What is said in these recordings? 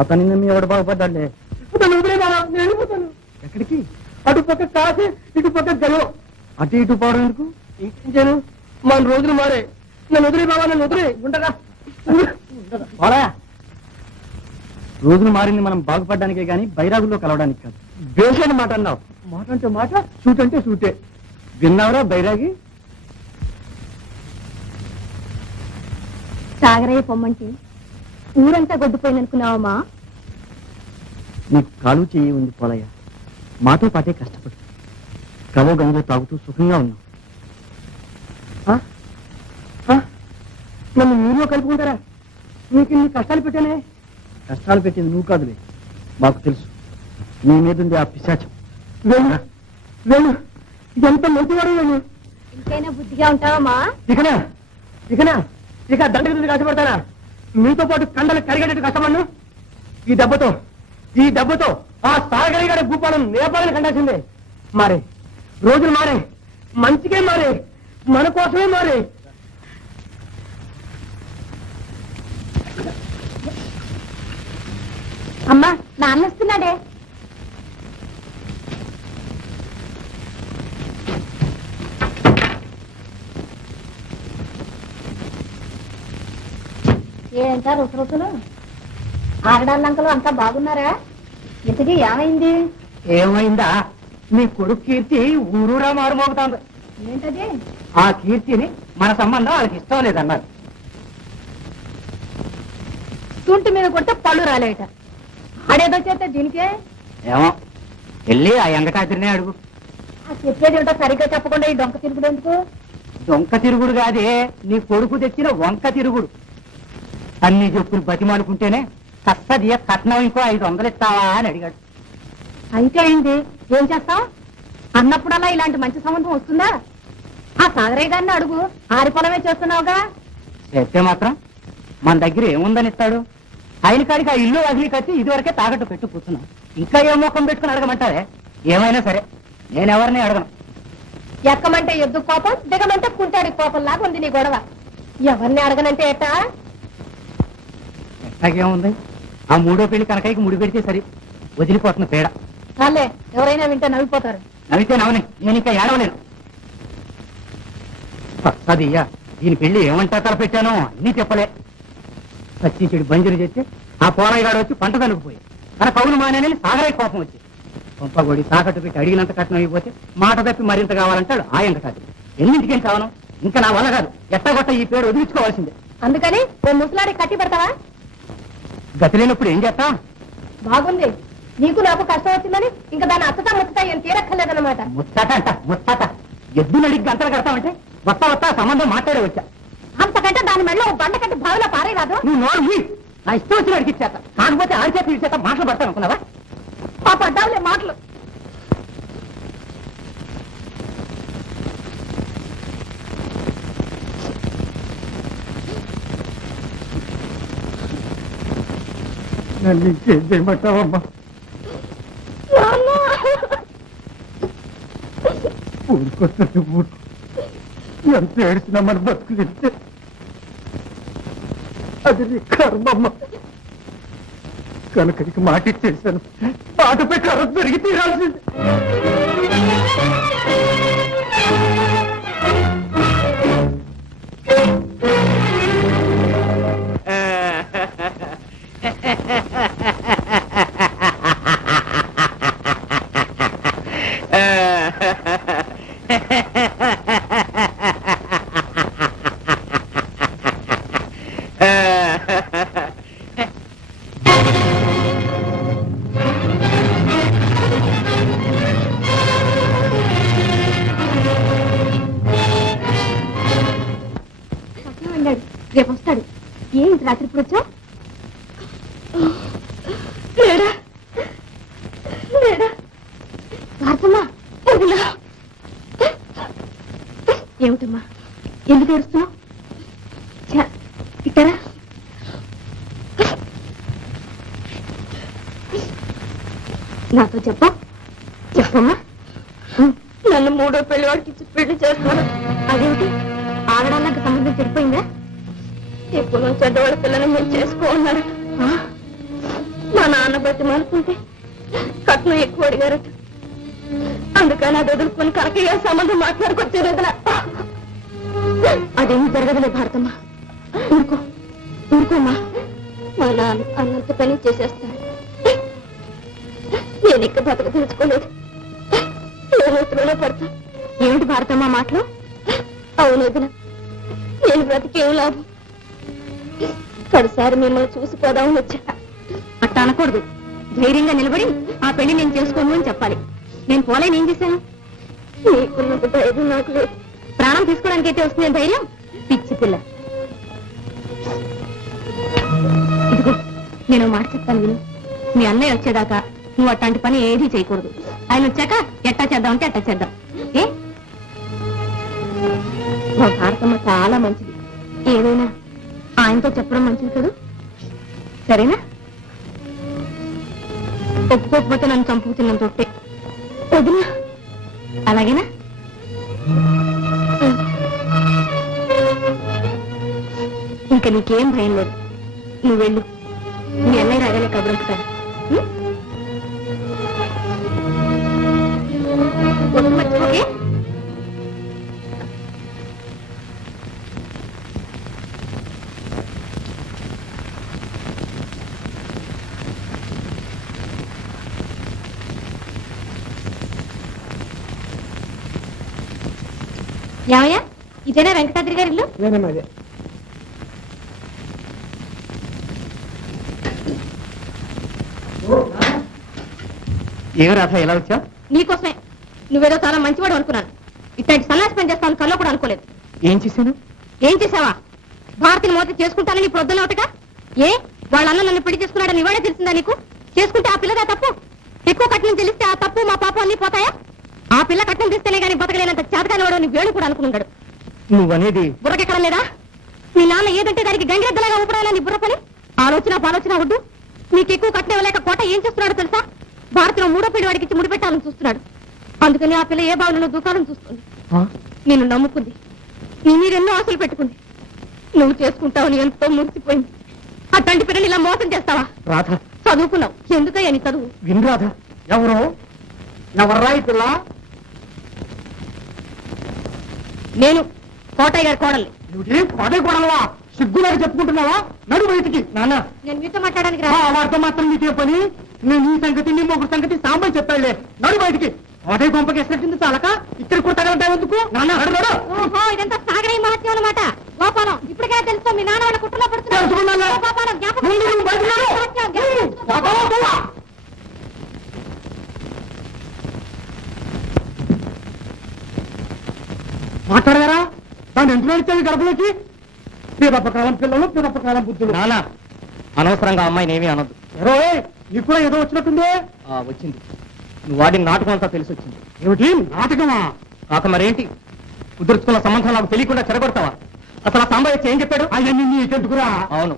అతని మీ ఎవడు బాగుపడ్డాడులే. నేను వెళ్ళిపోతాను. ఎక్కడికి? అటు పక్క కాసే ఇటు పక్క గెలవ. అటు ఇటు పోవడం ఎందుకు? ఇంకేను మన రోజులు మారే. నన్ను వదిలే బాబా, నన్ను వదిలే. ఉండగా రోజులు మారింది మనం బాగుపడడానికే గాని బైరాగుల్లో కలవడానికి కాదు. వేసేది మాట అన్నావు. మాట అంటే మాట, సూట్ అంటే సూటే. విన్నావురా బైరాగి? సాగరయ్య పొమ్మంటే ఊరంతా గొడ్డుపోయిందనుకున్నావమ్మా? నీకు కాలు చెయ్యి ఉంది పోలయ్య. మాతో పాటే కష్టపడు. కవో గంగో తాగుతూ సుఖంగా ఉన్నావు. నన్ను మీలో కలుపుకుంటారా? నీకు ఇన్ని కష్టాలు పెట్టానే. కష్టాలు పెట్టింది నువ్వు కాదులే, మాకు తెలుసు. నీ మీదుంది ఆ పిశాచం. వెళ్ళు వెళ్ళు, ఎంత మంచివాడు వెళ్ళు. ఇంకైనా బుద్ధిగా ఉంటావమ్మా? ఇకనా ఇకనా ఇక దండకి కష్టపడతానా? మీతో పాటు కండలు కరిగేటట్టు కష్టపడ్ను. ఈ దెబ్బతో ఆ సాగరిగారి భూపాలను నేపాలని కండాల్సిందే. మారే రోజులు మారే, మంచిగా మారే, మన కోసమే మారే. అమ్మా, నాన్న వస్తున్నాడే. ఏంటా రుసరుసలు? ఆరడాళ్ళంకలు అంతా బాగున్నారా? ఇంతకీ ఏమైంది? ఏమైందా? నీ కొడుకు కీర్తి ఊరూరా మారుమోగుతాంది. ఏంటది? ఆ కీర్తిని మన సంబంధం వాళ్ళకి ఇష్టం లేదన్నారు. తుంటి మీద కొడితే పళ్ళు రాలేట. ఆడేదో చేస్తే దీనికే. ఏమో వెళ్ళి ఆ ఎంగటాద్రినే అడుగు. ఆ చెప్పేది ఏంటో సరిగ్గా చెప్పకుండా ఈ డొంక తిరుగుడు ఎందుకు? దొంక తిరుగుడు కాదే, నీ కొడుకు తెచ్చిన వంక తిరుగుడు. అన్ని చెప్పులు బతిమాలుకుంటేనే కష్టదియ కట్నం ఇంకో 500 ఇస్తావా అని అడిగాడు. అయితే అయింది, ఏం చేస్తాం? అన్నప్పుడల్లా ఇలాంటి మంచి సంబంధం వస్తుందా? ఆ సాగరయ్య గారిని అడుగు, ఆరి పొలమే చేస్తున్నావుగా. చెప్తే మాత్రం మన దగ్గర ఏముందని ఇస్తాడు? ఆయన కాడికి ఆ ఇల్లు వదిలి కట్టి ఇదివరకే తాకట్టు పెట్టు కూర్చున్నాం. ఇంకా ఏ ముఖం పెట్టుకుని అడగమంటారే? ఏమైనా సరే నేనెవరిని అడగను. ఎక్కమంటే ఎద్దు కోపం, దిగమంటే కుంటాడి కోపం లాగా ఉంది నీ గొడవ. ఎవరిని అడగనంటే ఎట్టా? ఎట్లాగేముంది? ఆ మూడో పెళ్లి కనకాయకి ముడి పెడితే సరి, వదిలిపోతున్న పేడ. చాలే, ఎవరైనా వింటే నవ్విపోతారు. నవ్వితే నవ్వని, నేను ఇంకా ఏడవలేను. అదియ్యా, దీని పెళ్లి ఏమంటా తలపెట్టానో అన్నీ చెప్పలే. సచ్చిచెడు బంజరు చేస్తే ఆ పోరాయిగాడు వచ్చి పంట తనుకుపోయి తన కవులు మానేనని సాగరయ్య కోపం వచ్చి పంపగొడి తాకట్టు పెట్టి అడిగినంత కట్నం అయిపోతే మాట తప్పి మరింత కావాలంటాడు ఆ ఎంకటాది. ఎన్నింటికేం కావను? ఇంకా నా వల్ల కాదు. ఎట్టగొట్ట ఈ పేరు వదిలించుకోవాల్సిందే. అందుకని ఓ ముసలాడి కట్టి పెడతావా? గతి లేనప్పుడు ఏం చేస్తా? బాగుంది, నీకు నాకు కష్టం వచ్చిందని ఇంకా దాన్ని అత్తతా ముత్తతా ఏం తీరక్కర్లేదన్నమాట. ముచ్చట అంట ముచ్చట. ఎద్దును అడిగి గంటలు కడతామంటే వస్తా సంబంధం మాట్లాడే వచ్చా. అంతకంటే దాని మెడలో ఓ బండ కట్టి బావిలో పారేరాదు. నువ్వు నోరు మూయి. నా ఇష్టం వచ్చిన అడిగి ఇచ్చేత, కాకపోతే ఆడి చేత ఇచ్చేత మాటలు పడతాను అనుకున్నావా? పాప అడ్డావులే మాటలు. నన్ను ఇంకేం చేయమంటావమ్మా? ఊరుకొస్తే ఊరు ఎంత ఏడిచినా మన బతుకులిస్తే అది నీ కర్మమ్మ. కనుకనికి మాట ఇచ్చేసాను, మాటపై కర్ర పెరిగి తీరాల్సింది. రేపు వస్తాడు. ఏంటి రాత్రి ఇప్పుడు వచ్చా? ఏమిటమ్మా, ఎందుకు ఏడుస్తున్నావు? ఇక్కడ నాతో చెప్పమ్మా. నన్ను మూడో పెళ్లివాడికి ఇచ్చి పెళ్లి చేస్తాను. అదేమిటి, ఆగడానికి సంబంధం చెడిపోయిందా? ఇప్పుడు చెడ్డవాళ్ళ పిల్లలు మీరు చేసుకోన్నారు. బట్టి అనుకుంటే కట్నం ఎక్కువ అడిగారట. అందుకని అది వదులుకొని కనకయ్య సంబంధం మాట్లాడుకొచ్చారు వదిన. అదేమీ జరగదులే భారతమ్మ. ఊరుకో ఊరుకోమ్మా. మా నాన్న అన్నంత పని చేసేస్తాను. నేను ఇక్కడ బతక తెలుసుకోలేదు. ఏ రైతులలో పడతా. ఏమిటి భారతమ్మ మాటలు? అవును వదిన, నేను బ్రతికేం లాభం. కడసారి మిమ్మల్ని చూసిపోదామని వచ్చా. అట్ట అనకూడదు. ధైర్యంగా నిలబడి ఆ పెళ్లి నేను చేసుకోను అని చెప్పాలి. నేను పోలేని ఏం చేశాను? నీకున్నంత ధైర్యం నాకు లేదు. ప్రాణం తీసుకోవడానికి అయితే వస్తుంది ధైర్యం. పిచ్చి పిల్ల. ఇదిగో నేను మాట చెప్తాను విను. మీ అన్నయ్య వచ్చేదాకా నువ్వు అట్లాంటి పని ఏదీ చేయకూడదు. ఆయన వచ్చాక ఎట్టా చేద్దామంటే అట్టా చేద్దాం. ఏ మా భారతమ్మ చాలా మంచిది. ఏదైనా ఆయనతో చెప్పడం మంచిది కదా. సరేనా? ఒప్పుకోకపోతే నన్ను చంపుతున్నంత ఒట్టే. వదినా అలాగేనా? ఇంకా నీకేం భయం లేదు. నువ్వు వెళ్ళు. మీ అన్నయ్య రాగానే కబురంపుతాను. మర్చిపోకే. ఏమయ్యా, ఇదేనా వెంకటాద్రి గారి ఇల్లు? ఏమి రాధ ఎలా వచ్చా? నీకోసమే. నువ్వేదో చాలా మంచివాడు అనుకున్నాను. ఇట్లాంటి సన్నాసి పని చేస్తాను కల్లో కూడా అనుకోలేదు. ఏం చేశాను? ఏం చేసావా? భారతిని మోత చేసుకుంటానని ఇప్పుడు వద్దనవుటగా. ఏ వాళ్ళ అన్న నన్ను పెళ్లి చేసుకున్నాడని ఇవాడే తెలిసిందా నీకు? చేసుకుంటే ఆ పిల్లదా తప్పు? ఎక్కువ కట్నం తెలిస్తే ఆ తప్పు మా పాపం అన్ని పోతాయా? ఆ పిల్ల కట్నం తీస్తేనే కానీ బతకలేనంత చేతకాని వాడు నీ వేణు కూడా అనుకున్నాడు. నువ్వనేది బుర్రకెక్కడ లేదా? మీ నాన్న ఏదంటే దానికి గంగిరెద్దలాగా ఊపడాలని నీ బుర్ర పని. ఆలోచన వద్దు. నీకు ఎక్కువ కట్నం ఇవ్వలేక కోట ఏం చేస్తున్నాడో తెలుసా? భారతిలో మూడో పెళ్లి వాడికి ఇచ్చి ముడిపెట్టాలని చూస్తున్నాడు. అందుకని ఆ పిల్ల ఏ బావులను దూకాలని చూస్తుంది. నేను నమ్ముకుంది. నీ మీరెన్నో ఆశలు పెట్టుకుంది. నువ్వు చేసుకుంటావని ఎంతో మురిసిపోయింది. అట్లాంటి పిల్లలు ఇలా మోసం చేస్తావా? రాధ చదువుకున్నావు. ఎందుకయ్యా నీ చదువు? విను రాధ. ఎవరు ఎవర్రా ఈ పిల్ల? నేను కోటయ్య గారి కోడల్ని. పదే కొడవా? సిగ్గులాగా చెప్పుకుంటున్నావా? నడు బయటికి. నాన్న నేను మీతో మాట్లాడడానికి రా. వాడితో మాత్రం నీకే పని? నేను నీ సంగతి నీ మొగ్గురు సంగతి సాంబాయి చెప్పాడులే. నడు బయటికి. అదే కొంపకేసినట్టుంది చాలక ఇక్కడ కూడా తగలంటావు ఎందుకు? నాన్న ఓహో, ఇదంతా సాగరై మహత్యం అన్నమాట. గోపాలం, ఇప్పటికైనా తెలుసుకో మీ నాన్న వాళ్ళ కుట్రలో తెలుసుకున్నాను. గోపాలం, జ్ఞాపకం ముందు నువ్వు బయటికి రారు. మాట్లాడగారా? దాన్ని ఎందుకు నడిచాను గడపలోకి? పిరపకాలం పిల్లలు, పిరపకాలం బుద్ధులు. నాన్న అనవసరంగా అమ్మాయిని ఏమీ అనొద్దు. నీకు కూడా ఏదో వచ్చినట్టుందే. వచ్చింది. నువ్వు వాడిన నాటకం అంతా తెలిసి వచ్చింది. ఏమిటి నాటకమా? కాక మరేంటి? కుదుర్చుకున్న సంబంధం నాకు తెలియకుండా చెరగొడతావా? అసలు ఆ సాంబాయి వచ్చి ఏం చెప్పాడు? అవన్నీ నీకెందుకురా? అవును,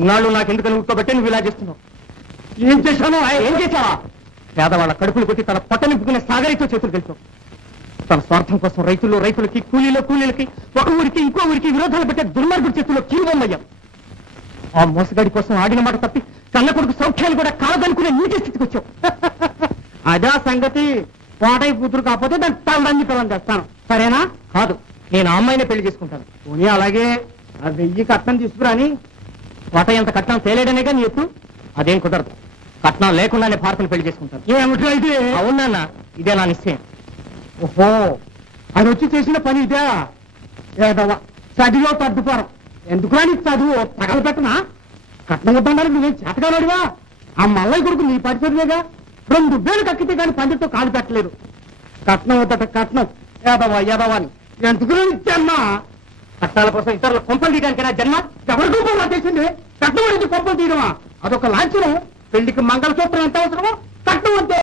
ఇన్నాళ్ళు నాకెందుకని ఉట్టబట్టే నువ్వు ఇలా చేస్తున్నావు. ఏం చేశాను? ఏం చేశావా? పేదవాళ్ళ కడుపులు కొట్టి తన పొట్ట నింపుకునే సాగరితో చేతులు కలిసావు. తన స్వార్థం కోసం రైతులకి కూలీలకి ఒక ఊరికి ఇంకో ఊరికి విరోధాలు పెట్టే దుర్మార్గుడి చేతుల్లో కీలుబొమ్మయ్యాం. ఆ మోసగాడి కోసం ఆడిన మాట తప్పి కన్న కొడుకు సౌఖ్యాలు కూడా కాదనుకునే నీటి స్థితికి వచ్చావు. అదే సంగతి. కోటయ్య కూతురు కాకపోతే దాన్ని తల్లని పిల్లలు చేస్తాను. సరేనా? కాదు, నేను ఆ అమ్మాయినే పెళ్లి చేసుకుంటాను. పోనీ అలాగే. ఆ 1000 కట్నం తీసుకురాని. కోటయ్య ఎంత కట్నం తేలేడనేగా నీ ఎత్తు. అదేం కుదరదు. కట్నం లేకుండానే భారతను పెళ్లి చేసుకుంటాను. ఏమిటి అయితే? అవునన్న, ఇదే నా నిశ్చయం. ఓహో, అది వచ్చి చేసిన పని ఇదే. ఏదవా చదివో తద్దుపారం. ఎందుకురా నీకు చదువు? తగలపెట్టనా? కట్నం వద్దండానికి నువ్వేం చేతగానడివా? ఆ మల్లయ్య కొడుకు నీ పరిచర్లేగా. 2 వేలు కక్కితే కానీ పండితో కాలు పెట్టలేదు. కట్నం వద్దట కట్నం. ఏదవా అని ఎందుకు ఇచ్చమ్మా? కట్నాల కోసం ఇతరుల కొంపలు తీయడానికి నా జన్మ. ఎవరి రూపంలో చేసింది? కట్నం ఎందుకు కొంపలు తీయడమా? అదొక లాంఛనం. పెళ్లికి మంగళసూత్రం ఎంత అవసరమో కట్నం అంతే.